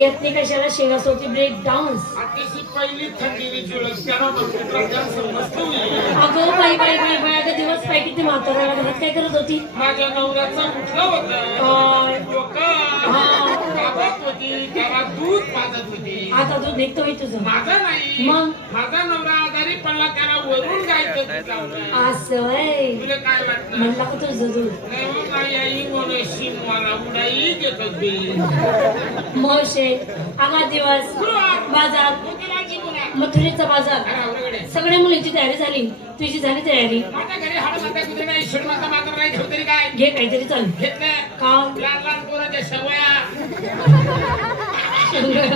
येतनी कशाला शेंगा सोती ब्रेक डान्स. आताशी पहिली थंडीने जुळत त्याला प्रकार समजतो. अगं बाई बाई बाई बाई अगं दिवस पाय किती म्हातारा घरात काय करत होती. माझ्या नवऱ्याचा उठला होता काय गावात होती त्याला दूध पाजत होती. आता दूध निघतोय तुझं. माझा नाही मग माझा नवरा आजारी पडला त्याला वरून गायचं दूध लावलं. असं आहे. तुला काय वाटलं म्हणला का तुझं दूध. नाही हो, नाही आई म्हणून शिमवाला उडाई देत होती. म्हशे आगा दिवस बाजार मथुरेचा बाजार सगळ्या मुलींची तयारी झाली. तुझी झाली तयारी. माझ्या घरी हाड माता कुठे नाही शिड माता मात्र नाही ठेव तरी काय घे काहीतरी चल. घेतलं का लहान लहान पोरांच्या सवया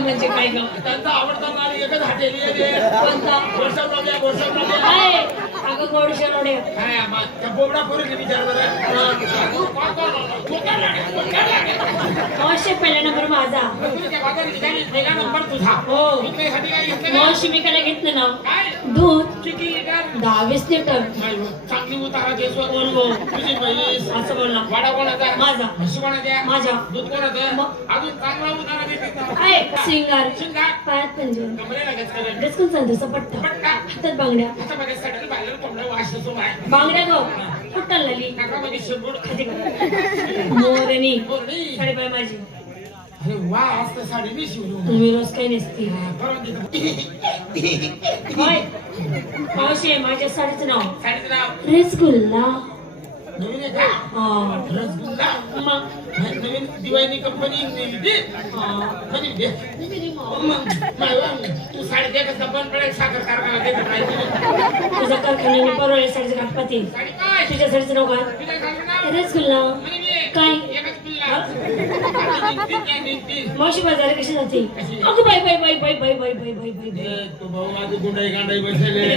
म्हणजे काय ग. त्यांचा आवडता माल एकच हॉटेल आहे. कोणता गोडसावड्या काय अगं गोड शेरोडे. काय त्या बोबडा पोरीने विचार मावशी पहिला नंबर माझा. नंबर तुझा हो मावशी मी काय घेतलं ना काय दूध किती लिटर 10-20 लिटर. चांगली उतारा देसो तुझी म्हैस असं बोलला. वाडा कोणाचा माझा. म्हशी कोणाच्या माझा. दूध कोणाचं मग? अजून चांगला उतारा देते काय सिंगार शिंगार पायात पंजन कमरेला गचकन डस्कून सांगतो सपट्टा पट्टा हातात बांगड्या हातामध्ये सडल बाहेर कोंबडा वास असतो बाहेर बांगड्या गो कुठं लाली नाकामध्ये शेंबूड मोरणी बोरणी. साडेपाय माझी. अरे वा आज तर साडी मी शिवलो तुम्ही रोज काही नसती. परवा होय मावशी माझ्या साडीचं नाव साडीचं नाव रसगुल्ला. नवीन आहे का हा रसगुल्ला मग नवीन दिवाळी कंपनी तू साडी दे का बंद पडेल साखर कारखाना दे तुझ्या कारखान्याने परवडे साडीचं काटपाती. साडी काय तुझ्या साडीचं नाव काय तुझ्या घालून नाव रसगुल्ला. काय एकच पिल्ला मावशी बाजार कशी जाते. अगं बाई बाई बाई बाई बाई बाई बाई बाई बाई बाई. तो भाऊ माझी गुंडाई गांडाई बसले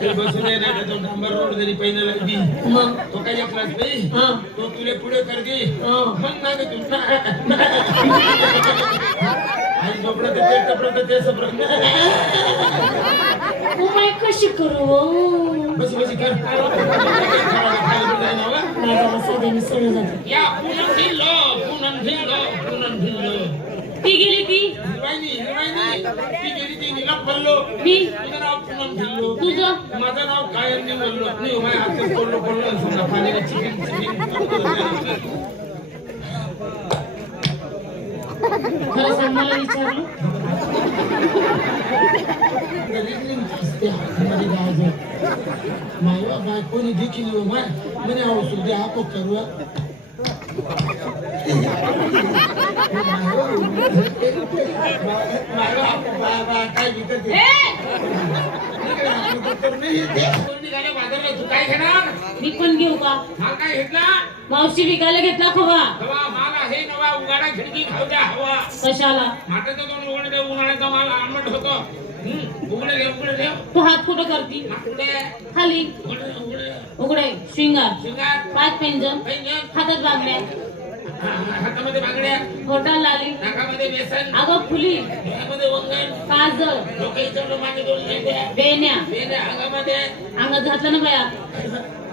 ते बसून नाही तो डांबर रोड जरी पहिला लागली मग तो काही एकलाच नाही हा तो तुले पुढे कर दे हा मग ना ग तू आई झोपडं तर ते टपडं तर ते सपडं ओ माय कशी करू बस बस कर माझ्या साध्याने सण जाते. या पुनम भिल्लो ती गेली ती हिरवाईनी ती गेली ती निला पडलो मी तुझं नाव पुनम भिल्लो तुझं माझं नाव काय नाही बोललो नाही माझ्या हातात पडलो समजा पाण्याला चिकन खरं सांग मला विचारलं मायवा बाय कोणी देखील म्हणे औषध द्या आपण करूया काय विकत बाजारला तू काय घेणार मी पण घेऊ का. हा काय घेतला मावशी विकायला घेतला खवा. हवा माल आहे नवा उघाडा खिडकी खाऊ द्या हवा कशाला माठाचा दोन उघडे दे उन्हाळ्याचा माल आंबट होतो उघडे दे तू हात कुठं करती उघडे खाली उघडे उघडे शिंगार शिंगार पाच पेंजन पैंजण हातात बांगड्या हातामध्ये बांगड्या घोटाळ लाली नाकामध्ये बेसन अगं फुली डोक्यामध्ये वंगण काजळ डोक्याच्या मागे दोन लेंड्या बेण्या बेण्या अंगामध्ये अंगात घातलं ना बाया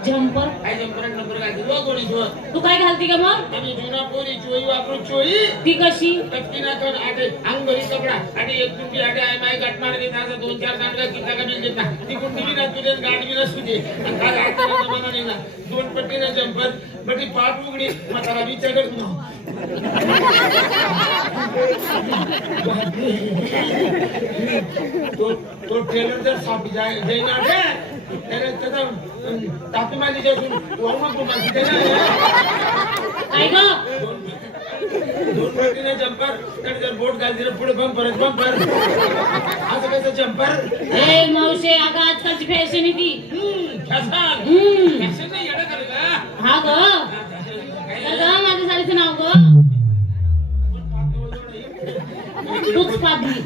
झंपर. काय जंपर नंबर घालते व कोणी जो तू काय घालती का मग आम्ही जुना पोरी चोई वापरू चोई ती कशी टक्कीना कर आटे अंगरी कपडा आणि एक कुंडी आटे आहे माय गाठ मार देत आता 2-4 नाटका किता का मिल देता ती कुंडी बी ना तुझे गाठ बी ना सुजे आणि काय आटे जमाना नाही ना 2 पट्टीना जंपर बटी पाठ उघडी म्हातारा विचार तो ट्रेलर जर सापी जाय जाईना त्याने त्याचा तापी माझी जाऊन वरून तो माझी काय ग 2 पट्टीना जंपर तर जर बोट घालते पुढे बंपर असं कसं जंपर ए मावशे अगं आजकालची फॅशन आहे ती. फॅशन नाही येणं करे का हा ग माझ्या साडीचं नाव ग तूच पादली.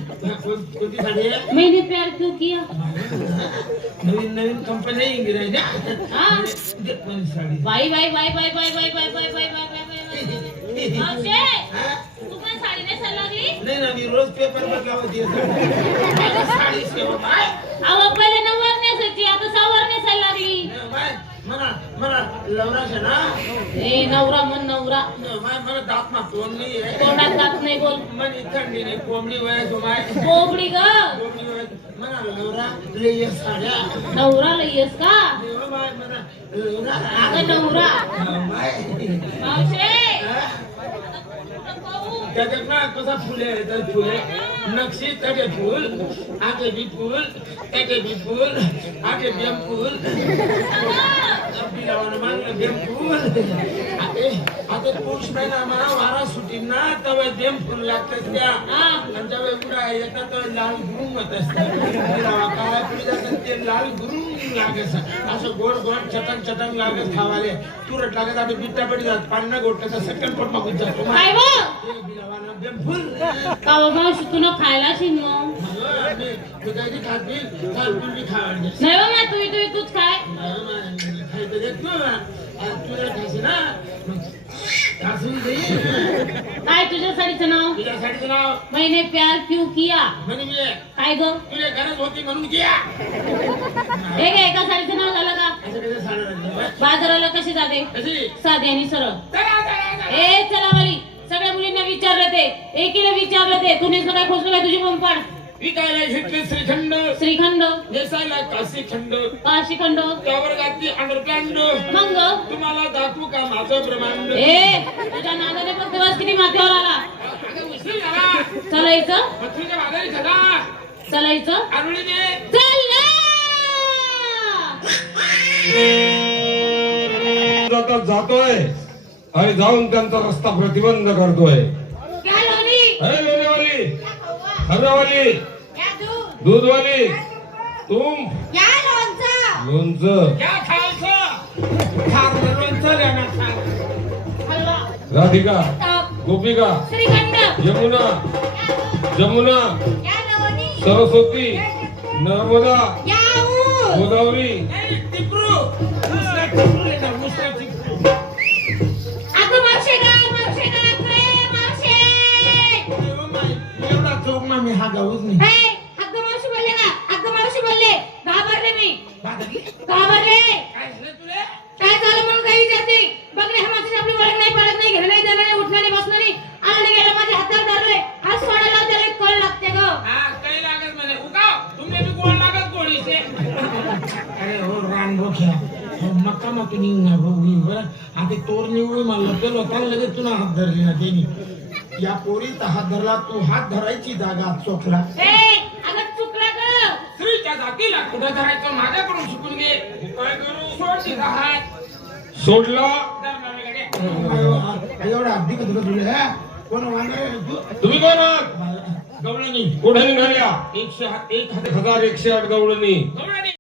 कोणती साडी आहे मैंने प्यार क्यों किया. नवीन कंपनी इंग्रजी हा साडी बाई बाई बाई बाई बाई बाई बाई बाई बाई बाई बाई मावशे तू पण साडी नेसायला लागली. नाही ना मी रोज पेपर वर लावते साडी सेवा बाय अहो पहिले नऊवार नेसायची आता सहावार नेसायला लागली. बाय मला लवराश आहे ना ए नवरा म्हण नवरा मला दात ना तोंड नाही आहे तोंडात दात नाही बोल. थंडीने कोंबडी वयाचो माय कोंबडी ग कोंबडी वयाचो म्हणा नवरा लय साड्या नवरा लयस का देवा माय म्हणा नवरा अगं नवरा माय मावशे त्याच्यात ना कसा फुले तर फुले नक्षी त्याचे फुल आगे बी फुल त्याचे बी फुल आगे बेम फुल बिलावानं मानलं बेम फुल आता पुरुष महिना म्हणा वारा सुटी ना तेव्हा बेम फुल लागतात त्या आणि जेव्हा उडा येतात तेव्हा लाल गुरुंग होत असतात बिलावा काळा पुढे जातात ते लाल गुरुंग लागत असं गोड गोड चटक चटक लागत खावाले तुरट लागत आता बिट्टा पडी जात पाण्या गोटचा सेकंड पण मागून जातो काय बिलावानं बेम फुल का मावशी तू न खायला शिन मग दुधाची खाती तुझी खावायची नाही बाबा तूच काय खायचं देत तुला खायचं ना काय तुझ्या साडीचं नाव तुझ्या साडीचं नाव मैंने प्यार क्यों किया म्हणे मी काय ग तुझ्या गरज होती म्हणून किया हे काय एका साडीचं नाव झालं का असं कसं साडं बाजाराला कशी जाते कशी साधी आणि सरळ चला चला चला ए चला वाली सगळ्या मुलींना विचारलं ते एकीला विचारलं ते तुझीच काय खोसलं काय तुझी पंपाड विकायला घेतले श्रीखंड श्रीखंड नेसायला काशीखंड काशीखंड त्यावर घातली अंडरपॅन्ड मग तुम्हाला दाखवू का माझं ब्रह्मांड ए तुझ्या नादाने पण दिवस किती माथ्यावर आला अगं उशीर झाला चलायचं पत्रिका माघारी झाला चलायचं आरुळीने जातोय आणि जाऊन त्यांचा रस्ता प्रतिबंध करतोय अरे लोणीवाली हव्यावाली दूधवाली तुम लोणचं क्या खायचं खार लोणचं द्या ना खार राधिका गोपिका श्रीखंड यमुना जमुना सरस्वती नर्मदा गोदावरी नाही, टिपरू मुसला टिपरू आहे ना, मुसला टिपरू अगं मावशे गा मावशे देवा माय, एवढा चौक ना मी हा गाऊच नाही हे अगं मावशी बोलले का अगं मावशी बोलले घाबरले मी बादली घाबरले काय झालं तुला काय झालं म्हणून काही विचारते बघ रे हा माणसाची आपली ओळख नाही पडत नाही घेणं नाही देणं नाही उठणं नाही बसणं नाही आलं गेलं माझ्या हातात धरले हात सोडायला त्याला कळ लागते ग हा काही लागत म्हणे उगाव तुमने बी कोण लागत गोळीचे अरे हो रान बोख्या हो मक्का मग निघणार भाऊ बरं आता तोर निवडून मला पेलो त्याला लगेच तुला हात धरली ना त्यांनी या पोरीचा हात धरला तू हात धरायची जागा चोखला ए अगं चुकला ग स्त्रीच्या जातीला कुठं धरायचं माझ्याकडून शिकून घे काय करू सोड तिचा हात सोडला एवढा अगदी कधी तुला कोण वांगरे तुम्ही कोण आहात गवळणी कुठे निघाल्या एक हात 1108 गवळणी गवळणी